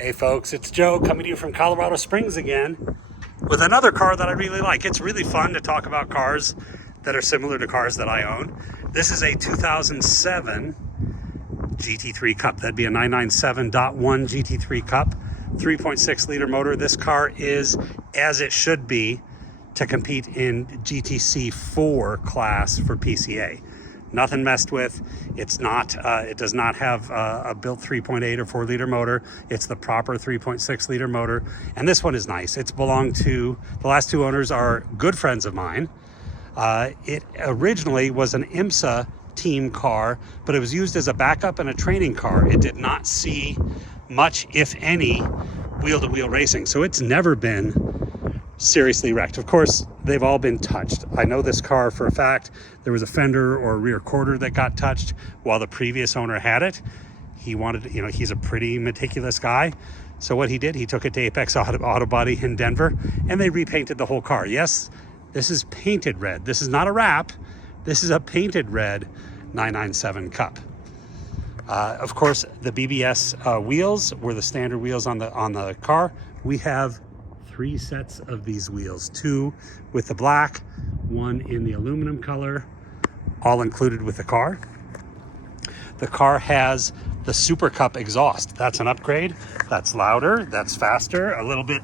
Hey folks, it's Joe coming to you from Colorado Springs again with another car that I really like. It's really fun to talk about cars that are similar to cars that I own. This is a 2007 GT3 Cup. That'd be a 997.1 GT3 Cup, 3.6 liter motor. This car is as it should be to compete in GTC 4 class for PCA. Nothing messed with. It's not, it does not have a built 3.8 or 4 liter motor. It's the proper 3.6 liter motor. And this one is nice. It's belonged to, the last two owners are good friends of mine. It originally was an IMSA team car, but it was used as a backup and a training car. It did not see much, if any, wheel-to-wheel racing. So it's never been seriously wrecked. Of course, they've all been touched. I know this car for a fact. There was a fender or a rear quarter that got touched while the previous owner had it. He wanted, you know, he's a pretty meticulous guy. So what he did, he took it to Apex Auto Body in Denver and they repainted the whole car. Yes, this is painted red. This is not a wrap. This is a painted red 997 Cup. Of course, the BBS wheels were the standard wheels on the car. We have 3 sets of these wheels, 2 with the black, 1 in the aluminum color, all included with the car. The car has the Super Cup exhaust. That's an upgrade. That's louder, that's faster, a little bit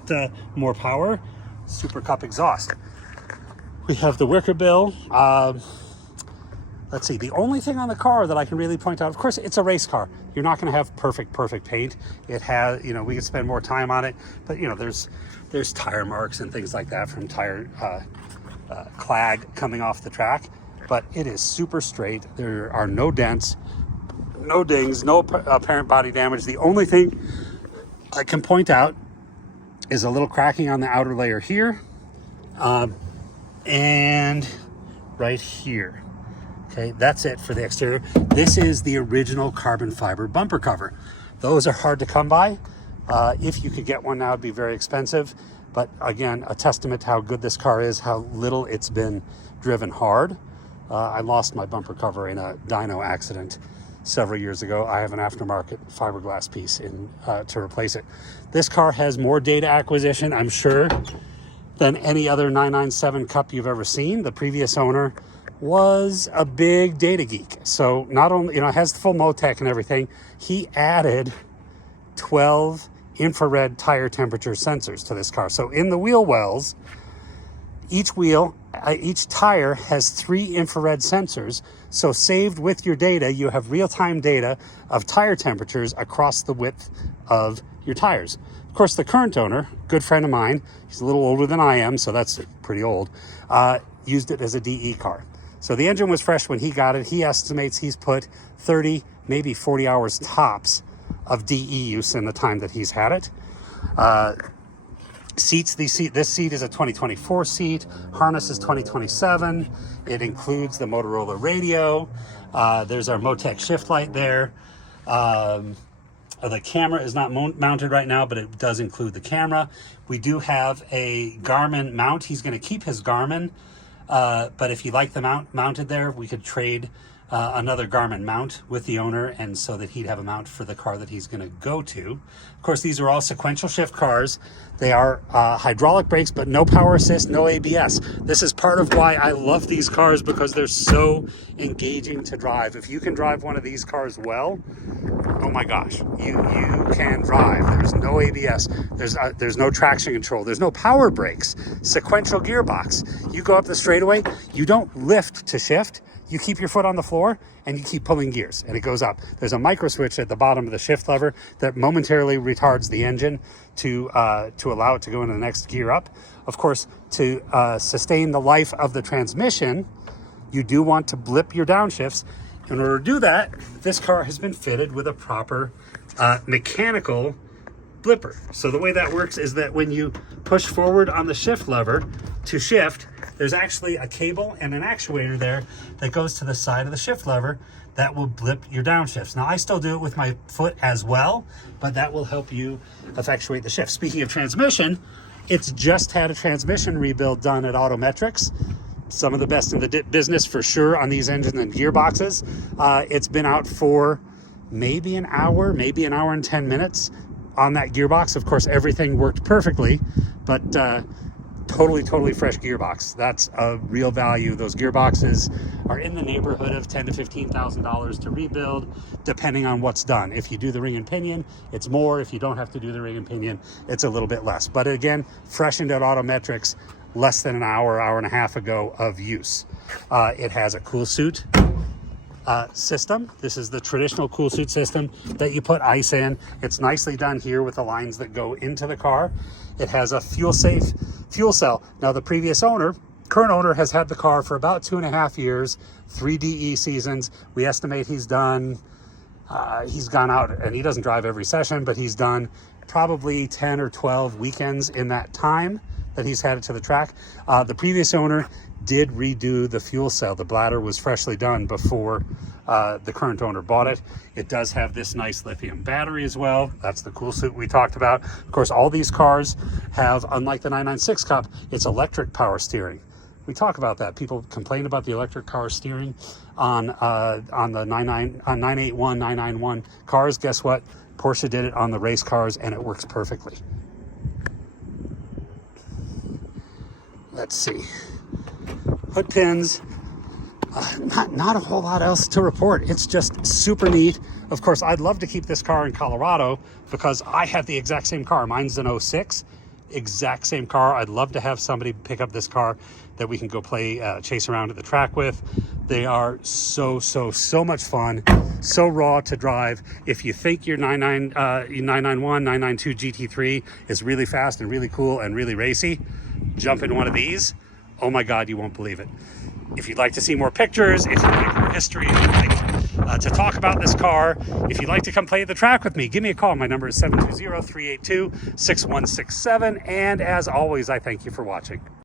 more power. Super Cup exhaust. We have the wicker bill. Let's see, the only thing on the car that I can really point out, of course, it's a race car. You're not going to have perfect paint. It has, you know, we could spend more time on it, but you know, there's tire marks and things like that from tire clag coming off the track, but it is super straight. There are no dents, no dings, no apparent body damage. The only thing I can point out is a little cracking on the outer layer here, and right here. Okay, that's it for the exterior. This is the original carbon fiber bumper cover. Those are hard to come by. If you could get one now, it'd be very expensive. But again, a testament to how good this car is, how little it's been driven hard. I lost my bumper cover in a dyno accident several years ago. I have an aftermarket fiberglass piece to replace it. This car has more data acquisition, I'm sure, than any other 997 Cup you've ever seen. The previous owner was a big data geek. So not only, you know, it has the full Motec and everything, he added 12 infrared tire temperature sensors to this car. So in the wheel wells, each tire has 3 infrared sensors. So saved with your data, you have real-time data of tire temperatures across the width of your tires. Of course, the current owner, good friend of mine, he's a little older than I am, so that's pretty old, used it as a DE car. So the engine was fresh when he got it. He estimates he's put 30, maybe 40 hours tops of DE use in the time that he's had it. Seats, this seat is a 2024 seat. Harness is 2027. It includes the Motorola radio. There's our Motec shift light there. The camera is not mounted right now, but it does include the camera. We do have a Garmin mount. He's going to keep his Garmin. But if you like the mount mounted there, we could trade another Garmin mount with the owner, and so that he'd have a mount for the car that he's going to go to. Of course, these are all sequential shift cars. They are hydraulic brakes, but no power assist, no ABS. This is part of why I love these cars, because they're so engaging to drive. If you can drive one of these cars well, oh my gosh, you can drive. There's no ABS. There's no traction control. There's no power brakes. Sequential gearbox. You go up the straightaway, you don't lift to shift. You keep your foot on the floor and you keep pulling gears and it goes up. There's a micro switch at the bottom of the shift lever that momentarily retards the engine to allow it to go into the next gear up. Of course, to sustain the life of the transmission, you do want to blip your downshifts. In order to do that, this car has been fitted with a proper mechanical blipper. So the way that works is that when you push forward on the shift lever to shift, there's actually a cable and an actuator there that goes to the side of the shift lever that will blip your downshifts. Now, I still do it with my foot as well, but that will help you effectuate the shift. Speaking of transmission, it's just had a transmission rebuild done at Autometrics. Some of the best in the business for sure on these engines and gearboxes. It's been out for maybe an hour and 10 minutes. on that gearbox. Of course, everything worked perfectly, but totally fresh gearbox. That's a real value. Those gearboxes are in the neighborhood of $10,000 to $15,000 to rebuild, depending on what's done. If you do the ring and pinion, it's more. If you don't have to do the ring and pinion, it's a little bit less. But again, freshened at Autometrics less than an hour and a half ago of use. It has a cool suit system. This is the traditional cool suit system that you put ice in. It's nicely done here with the lines that go into the car. It has a fuel safe fuel cell. Now the previous owner, current owner, has had the car for about 2.5 years, 3 DE seasons. We estimate he's done, he's gone out, and he doesn't drive every session, but he's done probably 10 or 12 weekends in that time that he's had it to the track. The previous owner did redo the fuel cell. The bladder was freshly done before the current owner bought it. It does have this nice lithium battery as well. That's the cool suit we talked about. Of course, all these cars have, unlike the 996 Cup, it's electric power steering. We talk about that. People complain about the electric power steering on the 981, 991 cars. Guess what? Porsche did it on the race cars, and it works perfectly. Let's see. Hood pins. Not a whole lot else to report. It's just super neat. Of course, I'd love to keep this car in Colorado because I have the exact same car. Mine's an 06, exact same car. I'd love to have somebody pick up this car that we can go play, chase around at the track with. They are so much fun, so raw to drive. If you think your 991, 992 GT3 is really fast and really cool and really racy, jump in one of these. Oh my God, you won't believe it. If you'd like to see more pictures, if you'd like more history, if you'd like to talk about this car, if you'd like to come play the track with me, give me a call. My number is 720-382-6167. And as always, I thank you for watching.